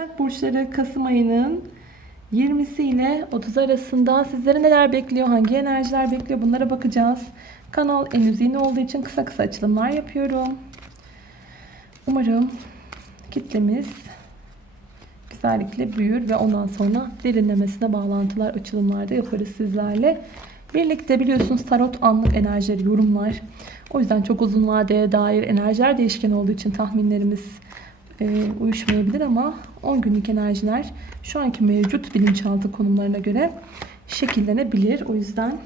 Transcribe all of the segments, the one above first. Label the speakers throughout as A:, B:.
A: Başak Burçları Kasım ayının 20'si ile 30 arasında sizlere neler bekliyor, hangi enerjiler bekliyor bunlara bakacağız. Kanal henüz yeni olduğu için kısa kısa açılımlar yapıyorum. Umarım kitlemiz güzellikle büyür ve ondan sonra derinlemesine bağlantılar, açılımlar da yaparız sizlerle. Birlikte biliyorsunuz tarot anlık enerjileri yorumlar. O yüzden çok uzun vadeye dair enerjiler değişken olduğu için tahminlerimiz e, uyuşmayabilir ama 10 günlük enerjiler şu anki mevcut bilinçaltı konumlarına göre şekillenebilir. O yüzden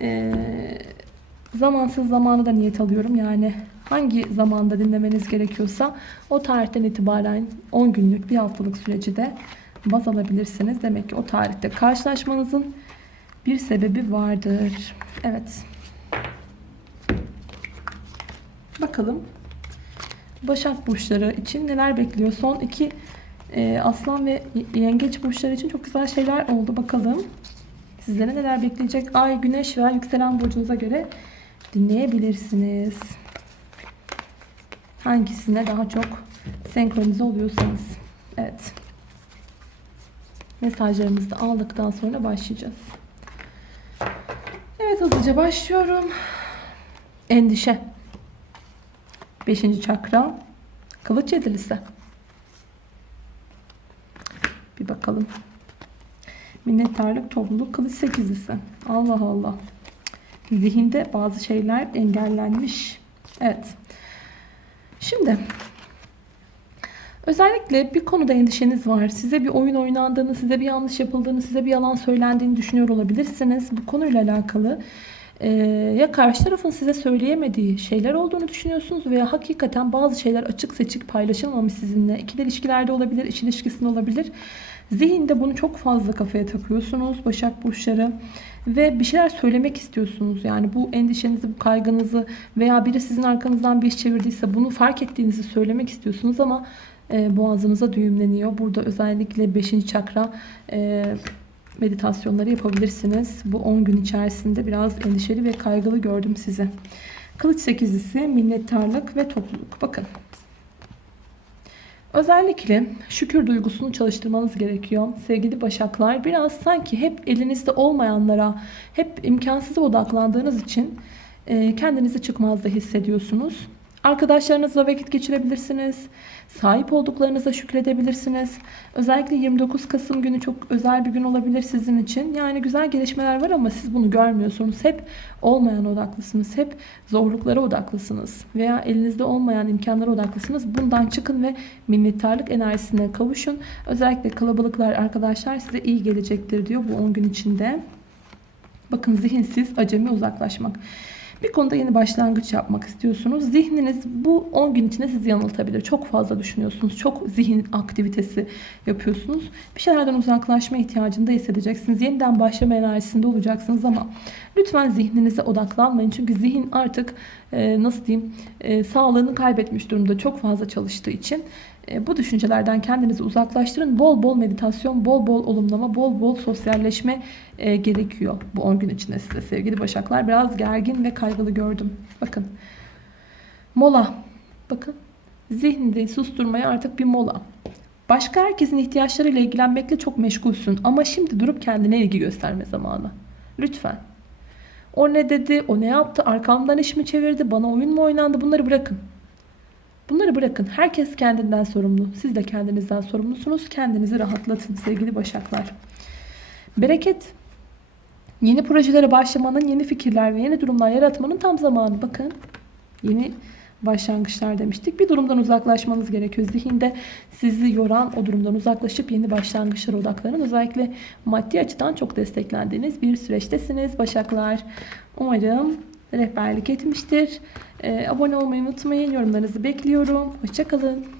A: e, zamansız zamanı da niyet alıyorum. Yani hangi zamanda dinlemeniz gerekiyorsa o tarihten itibaren 10 günlük bir haftalık süreci de baz alabilirsiniz. Demek ki o tarihte karşılaşmanızın bir sebebi vardır. Evet. Bakalım Başak burçları için neler bekliyor? Son iki e, aslan ve yengeç burçları için çok güzel şeyler oldu. Bakalım sizlere neler bekleyecek? Ay, güneş ve yükselen burcunuza göre dinleyebilirsiniz. Hangisine daha çok senkronize oluyorsanız. Evet. Mesajlarımızı da aldıktan sonra başlayacağız. Evet hızlıca başlıyorum. Endişe. Beşinci çakra. Kılıç yedilisi. Bir bakalım. Minnettarlık, topluluk, kılıç sekizlisi. Allah Allah. Zihinde bazı şeyler engellenmiş. Evet. Şimdi özellikle bir konuda endişeniz var. Size bir oyun oynandığını, size bir yanlış yapıldığını, size bir yalan söylendiğini düşünüyor olabilirsiniz. Bu konuyla alakalı ee, ya karşı tarafın size söyleyemediği şeyler olduğunu düşünüyorsunuz veya hakikaten bazı şeyler açık seçik paylaşılmamış sizinle. İkili ilişkilerde olabilir, iç ilişkisinde olabilir. Zihinde bunu çok fazla kafaya takıyorsunuz Başak Burçları ve bir şeyler söylemek istiyorsunuz. Yani bu endişenizi, bu kaygınızı veya biri sizin arkanızdan bir iş çevirdiyse bunu fark ettiğinizi söylemek istiyorsunuz ama e, boğazınıza düğümleniyor. Burada özellikle 5. çakra e, meditasyonları yapabilirsiniz. Bu 10 gün içerisinde biraz endişeli ve kaygılı gördüm sizi. Kılıç sekizlisi, minnettarlık ve topluluk. Bakın. Özellikle şükür duygusunu çalıştırmanız gerekiyor. Sevgili başaklar biraz sanki hep elinizde olmayanlara, hep imkansıza odaklandığınız için kendinizi çıkmazda hissediyorsunuz. Arkadaşlarınızla vakit geçirebilirsiniz. Sahip olduklarınıza şükredebilirsiniz. Özellikle 29 Kasım günü çok özel bir gün olabilir sizin için. Yani güzel gelişmeler var ama siz bunu görmüyorsunuz. Hep olmayan odaklısınız. Hep zorluklara odaklısınız. Veya elinizde olmayan imkanlara odaklısınız. Bundan çıkın ve minnettarlık enerjisine kavuşun. Özellikle kalabalıklar arkadaşlar size iyi gelecektir diyor bu 10 gün içinde. Bakın zihinsiz, acemi uzaklaşmak. Bir konuda yeni başlangıç yapmak istiyorsunuz. Zihniniz bu 10 gün içinde sizi yanıltabilir. Çok fazla düşünüyorsunuz. Çok zihin aktivitesi yapıyorsunuz. Bir şeylerden uzaklaşma ihtiyacını da hissedeceksiniz. Yeniden başlama enerjisinde olacaksınız ama lütfen zihninize odaklanmayın. Çünkü zihin artık e, nasıl diyeyim e, sağlığını kaybetmiş durumda. Çok fazla çalıştığı için bu düşüncelerden kendinizi uzaklaştırın. Bol bol meditasyon, bol bol olumlama, bol bol sosyalleşme e, gerekiyor bu 10 gün içinde size sevgili başaklar. Biraz gergin ve kaygılı gördüm. Bakın. Mola. Bakın. Zihnini susturmaya artık bir mola. Başka herkesin ihtiyaçlarıyla ilgilenmekle çok meşgulsün. Ama şimdi durup kendine ilgi gösterme zamanı. Lütfen. O ne dedi, o ne yaptı, arkamdan iş mi çevirdi, bana oyun mu oynandı bunları bırakın. Bunları bırakın. Herkes kendinden sorumlu. Siz de kendinizden sorumlusunuz. Kendinizi rahatlatın sevgili başaklar. Bereket. Yeni projelere başlamanın, yeni fikirler ve yeni durumlar yaratmanın tam zamanı. Bakın. Yeni başlangıçlar demiştik. Bir durumdan uzaklaşmanız gerekiyor. Zihinde sizi yoran o durumdan uzaklaşıp yeni başlangıçlara odaklanın. Özellikle maddi açıdan çok desteklendiğiniz bir süreçtesiniz Başaklar. Umarım rehberlik etmiştir. Ee, abone olmayı unutmayın. Yorumlarınızı bekliyorum. Hoşçakalın.